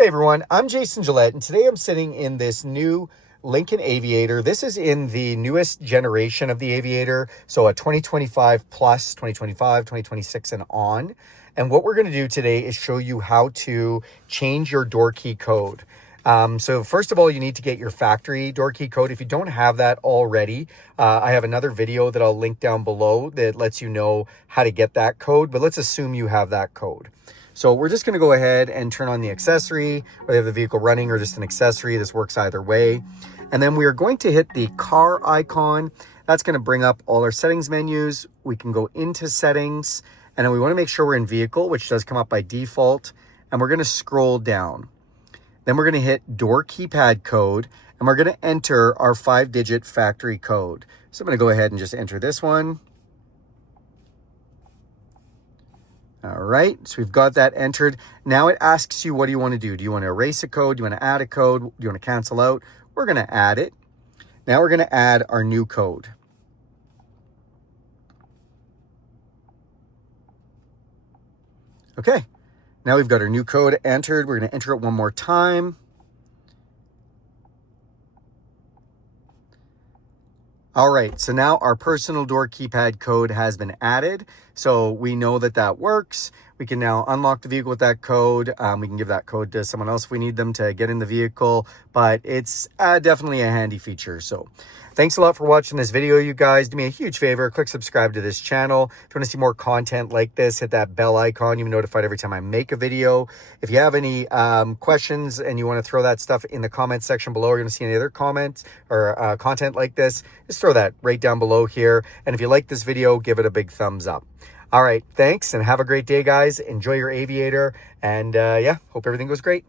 Hey everyone, I'm Jason Gillette, and today I'm sitting in this new Lincoln Aviator. This is in the newest generation of the Aviator, so a 2025 plus, 2025, 2026 and on. And what we're going to do today is show you how to change your door key code. So first of all, you need to get your factory door key code. If you don't have that already, I have another video that I'll link down below that lets you know how to get that code, but let's assume you have that code. So we're just going to go ahead and turn on the accessory, whether you have the vehicle running or just an accessory. This works either way. And then we are going to hit the car icon. That's going to bring up all our settings menus. We can go into settings, and then we want to make sure we're in vehicle, which does come up by default. And we're going to scroll down. Then we're going to hit door keypad code, and we're going to enter our 5-digit factory code. So I'm going to go ahead and just enter this one. All right, so we've got that entered. Now it asks you, what do you want to do? Do you want to erase a code? Do you want to add a code? Do you want to cancel out? We're going to add it. Now we're going to add our new code. Okay, now we've got our new code entered. We're going to enter it one more time. All right, so now our personal door keypad code has been added. So we know that that works. We can now unlock the vehicle with that code. We can give that code to someone else if we need them to get in the vehicle, but it's definitely a handy feature. So thanks a lot for watching this video, you guys. Do me a huge favor, click subscribe to this channel. If you want to see more content like this, hit that bell icon. You'll be notified every time I make a video. If you have any questions and you want to throw that stuff in the comment section below, or you're going to see any other comments or content like this, just throw that right down below here. And if you like this video, give it a big thumbs up. All right, thanks, and have a great day, guys. Enjoy your Aviator, and yeah, hope everything goes great.